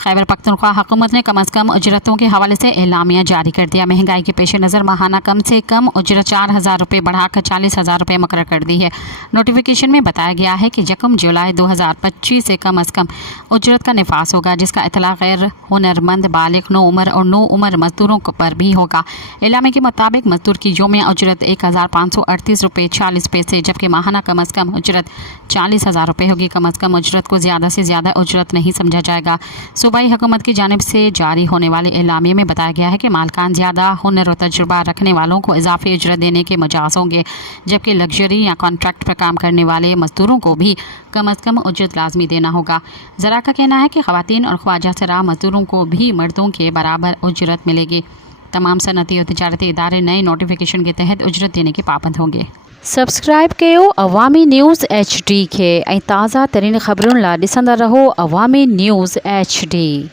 खैबर पख्तूनख्वा हुकूमत ने कम अज़ कम उजरतों के हवाले से एलामिया जारी कर दिया। महंगाई के पेश नज़र माहाना कम से कम उजरत 4,000 रुपये बढ़ाकर 40,000 रुपये मुकर्रर कर दी है। नोटिफिकेशन में बताया गया है कि 1 जुलाई 2025 से कम अज़ कम उजरत का निफास होगा, जिसका इतला गैर हुनरमंद, बालिग, नो उम्र और नो उम्र मजदूरों पर भी होगा। एलामे के मुताबिक मजदूर की योमिया उजरत 1,538 रुपये 40 पैसे, जबकि माहाना कम अज़ कम उजरत 40,000 रुपये होगी। कम अज़ कम उजरत को ज़्यादा से ज़्यादा उजरत नहीं समझा जाएगा। सूबाई हुकूमत की जानिब से जारी होने वाले एलामिया में बताया गया है कि मालकान ज़्यादा हुनर और तजुर्बा रखने वालों को इजाफी उजरत देने के मजाज होंगे, जबकि लग्जरी या कॉन्ट्रैक्ट पर काम करने वाले मजदूरों को भी कम अज़ कम उजरत लाजमी देना होगा। ज़रा का कहना है कि ख़वातीन और ख्वाजा सरा मजदूरों को भी मर्दों के बराबर उजरत मिलेगी। तमाम सनती और तिजारती इदारे नए नोटिफिकेशन के तहत उजरत देने के पाबंद होंगे। सब्सक्राइब कयो अवामी न्यूज़ HD खे ऐं ताज़ा तरीन ख़बरुनि लाइ ॾिसंदा रहो अवामी न्यूज़ HD।